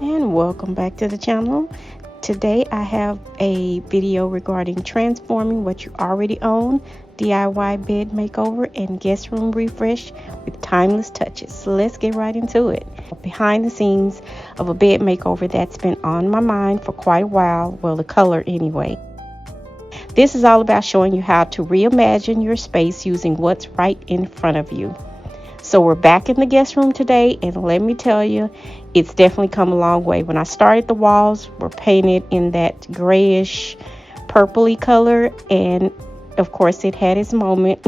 And welcome back to the channel. Today I have a video regarding transforming what you already own, DIY bed makeover and guest room refresh with timeless touches. So let's get right into it. Behind the scenes of a bed makeover that's been on my mind for quite a while, well, the color anyway. This is all about showing you how to reimagine your space using what's right in front of you. So we're back in the guest room today, and let me tell you, it's definitely come a long way. When I started, the walls were painted in that grayish purpley color, and of course it had its moment.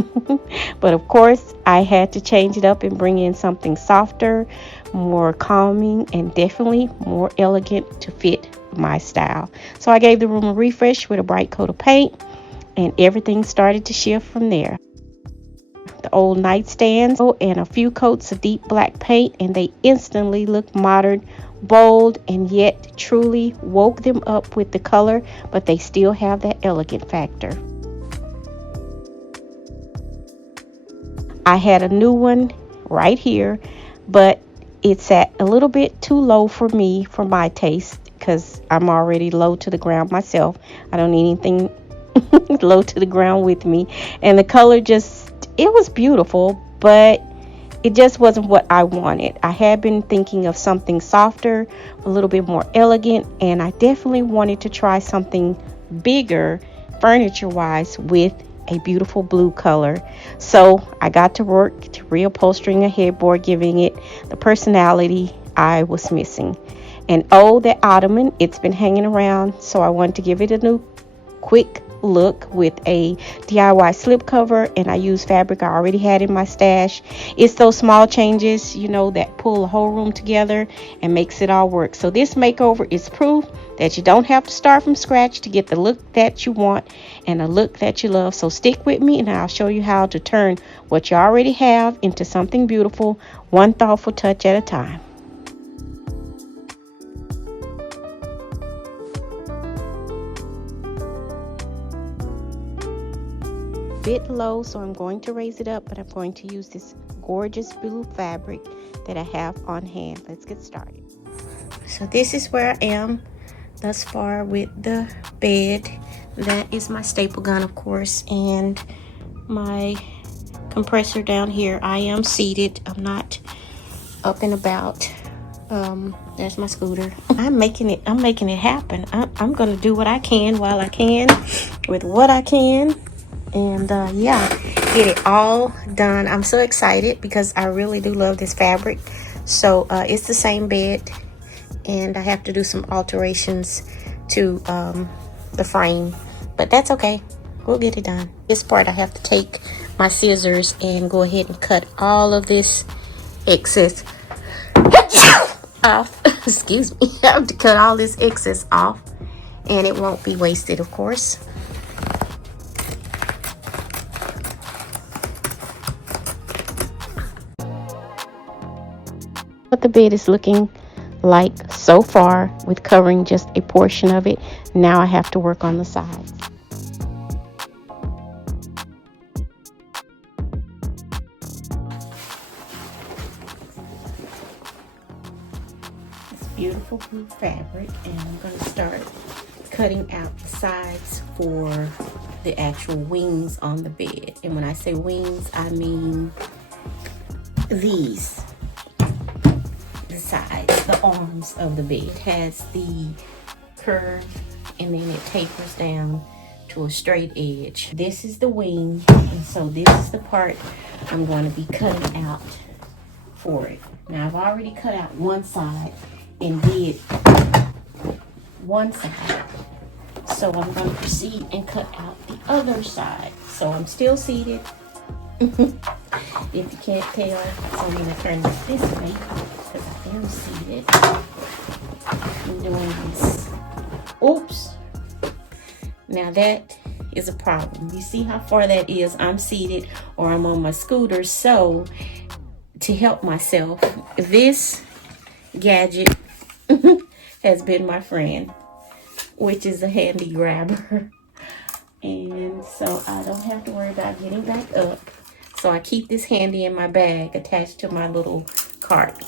But of course I had to change it up and bring in something softer, more calming, and definitely more elegant to fit my style. So I gave the room a refresh with a bright coat of paint, and everything started to shift from there. The old nightstands and a few coats of deep black paint, and they instantly looked modern, bold, and yet truly woke them up with the color, but they still have that elegant factor. I had a new one right here, but it's at a little bit too low for me, for my taste, because I'm already low to the ground myself. I don't need anything low to the ground with me. And the color it was beautiful, but it just wasn't what I wanted. I had been thinking of something softer, a little bit more elegant, and I definitely wanted to try something bigger furniture wise with a beautiful blue color. So I got to work to reupholstering a headboard, giving it the personality I was missing. And oh, that ottoman, it's been hanging around, so I wanted to give it a new quick look with a DIY slip cover, and I use fabric I already had in my stash. It's those small changes, that pull the whole room together and makes it all work. So this makeover is proof that you don't have to start from scratch to get the look that you want and a look that you love. So stick with me, and I'll show you how to turn what you already have into something beautiful, one thoughtful touch at a time. Bit low, so I'm going to raise it up, but I'm going to use this gorgeous blue fabric that I have on hand. Let's get started. So this is where I am thus far with the bed. That is my staple gun, of course, and my compressor down here. I am seated. I'm not up and about. There's my scooter. I'm making it happen. I'm gonna do what I can while I can with what I can, and yeah, get it all done. I'm so excited because I really do love this fabric. So it's the same bed, and I have to do some alterations to the frame, but that's okay. We'll get it done. This part I have to take my scissors and go ahead and cut all of this excess off. Excuse me. I have to cut all this excess off, and it won't be wasted, of course. What the bed is looking like so far, with covering just a portion of it. Now I have to work on the sides. It's beautiful blue fabric, and I'm going to start cutting out the sides for the actual wings on the bed. And when I say wings, I mean these. The sides, the arms of the bed has the curve, and then it tapers down to a straight edge. This is the wing, and so this is the part I'm going to be cutting out for it. Now I've already cut out one side and did one side, so I'm going to proceed and cut out the other side. So I'm still seated. If you can't tell, so I'm going to turn this way because I am seated. I'm doing this. Oops. Now that is a problem. You see how far that is? I'm seated or I'm on my scooter. So to help myself, this gadget has been my friend, which is a handy grabber. And so I don't have to worry about getting back up. So I keep this handy in my bag attached to my little cart.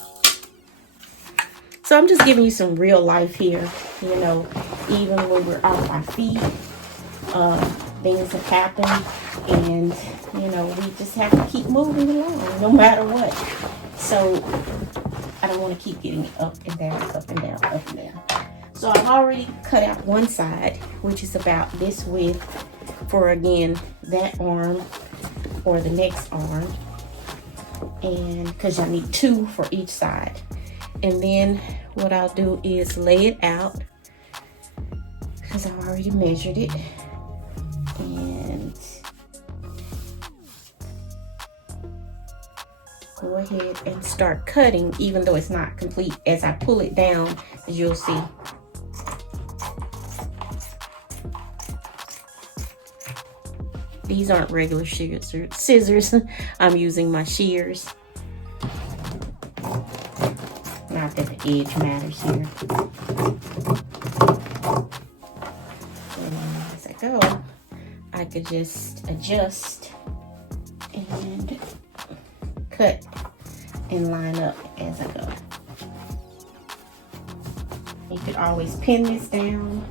So I'm just giving you some real life here. You know, even when we're off our feet, things have happened, and you know, we just have to keep moving along no matter what. So I don't want to keep getting up and down, up and down, up and down. So I've already cut out one side, which is about this width for, again, that arm or the next arm. And because I need 2 for each side. And then what I'll do is lay it out, because I already measured it. And go ahead and start cutting, even though it's not complete. As I pull it down, as you'll see. These aren't regular scissors. I'm using my shears. Not that the edge matters here. And as I go, I could just adjust and cut and line up as I go. You could always pin this down.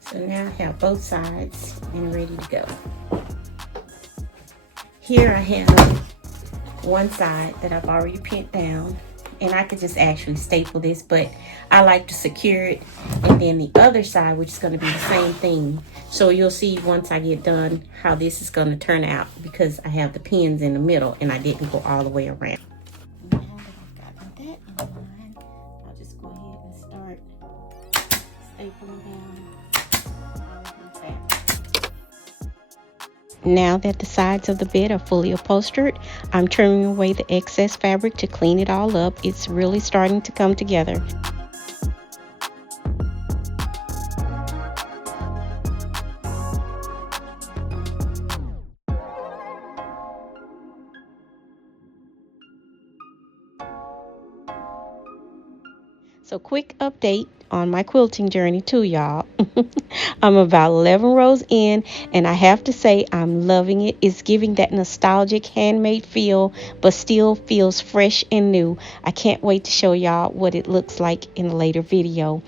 So now I have both sides and ready to go. Here I have one side that I've already pinned down, and I could just actually staple this, but I like to secure it. And then the other side, which is going to be the same thing. So you'll see once I get done how this is going to turn out, because I have the pins in the middle and I didn't go all the way around. Now that I've gotten that in line, I'll just go ahead and start stapling down. Now that the sides of the bed are fully upholstered, I'm trimming away the excess fabric to clean it all up. It's really starting to come together. So quick update on my quilting journey too, y'all. I'm about 11 rows in, and I have to say I'm loving it. It's giving that nostalgic handmade feel, but still feels fresh and new. I can't wait to show y'all what it looks like in a later video.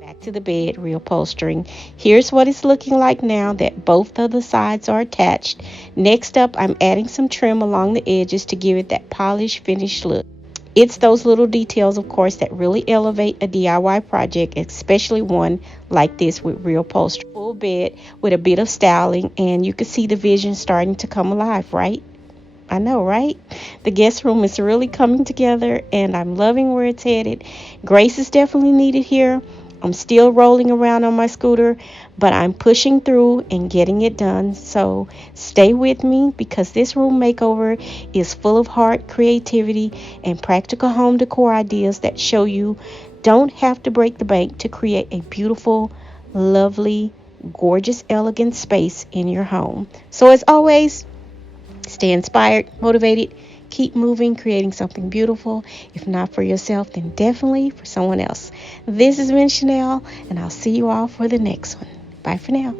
Back to the bed, reupholstering. Here's what it's looking like now that both of the sides are attached. Next up, I'm adding some trim along the edges to give it that polished, finished look. It's those little details, of course, that really elevate a DIY project, especially one like this with reupholstery. Full bed with a bit of styling, and you can see the vision starting to come alive, right? I know, right? The guest room is really coming together, and I'm loving where it's headed. Grace is definitely needed here. I'm still rolling around on my scooter, but I'm pushing through and getting it done. So stay with me, because this room makeover is full of heart, creativity, and practical home decor ideas that show you don't have to break the bank to create a beautiful, lovely, gorgeous, elegant space in your home. So as always, stay inspired, motivated, keep moving, creating something beautiful. If not for yourself, then definitely for someone else. This has been Chanel, and I'll see you all for the next one. Bye for now.